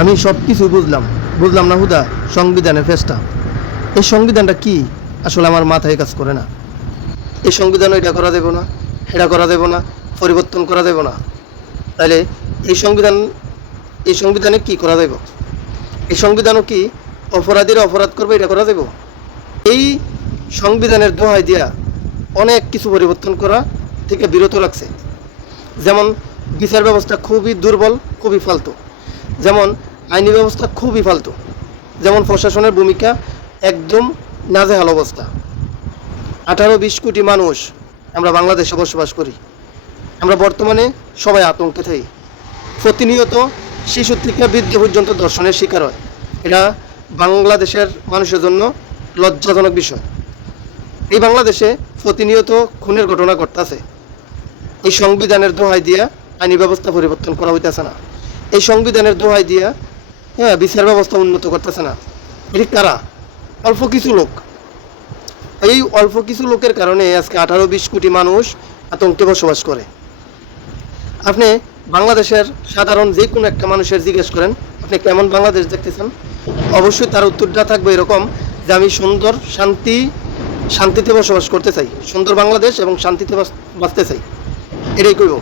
আমি সব কিছু বুঝলাম না হুদা সংবিধানের ফেসটা। এই সংবিধানটা কি আসলে আমার মাথায় কাজ করে না। এই সংবিধান এটা করা দেব না, এটা করা দেব না, পরিবর্তন করা দেব না। তাহলে এই সংবিধান এই সংবিধানে কি করা দেব? এই সংবিধানও কি অপরাধীরা অপরাধ করবে এটা করা দেব? এই সংবিধানের দোহাই দিয়া অনেক কিছু পরিবর্তন করা থেকে বিরত রাখছে। যেমন বিচার ব্যবস্থা খুবই দুর্বল, খুবই ফালতু। যেমন আইনি ব্যবস্থা খুবই ফালতু। যেমন প্রশাসনের ভূমিকা একদম নাজেহাল অবস্থা। 18-20 কোটি মানুষ আমরা বাংলাদেশে বসবাস করি। আমরা বর্তমানে সবাই আতঙ্কে থাকি। প্রতিনিয়ত শিশু থেকে বৃদ্ধ পর্যন্ত ধর্ষণের শিকার হয়। এটা বাংলাদেশের মানুষের জন্য লজ্জাজনক বিষয়। এই বাংলাদেশে প্রতিনিয়ত খুনের ঘটনা ঘটতেছে। এই সংবিধানের দোহাই দিয়া আইনি ব্যবস্থা পরিবর্তন করা হইতেছে না। এই সংবিধানের দোহাই দিয়া বিচার ব্যবস্থা উন্নত করতেছে না। এটি কারা? অল্প কিছু লোক। এই অল্প কিছু লোকের কারণে আজকে 18-20 কোটি মানুষ আতঙ্কে বসবাস করে। আপনি বাংলাদেশের সাধারণ যে কোনো একটা মানুষের জিজ্ঞেস করেন আপনি কেমন বাংলাদেশ দেখতেছেন, অবশ্যই তার উত্তরটা থাকবে এরকম যে আমি সুন্দর শান্তিতে বসবাস করতে চাই, সুন্দর বাংলাদেশ এবং শান্তিতে বাঁচতে চাই, এটাই কইব।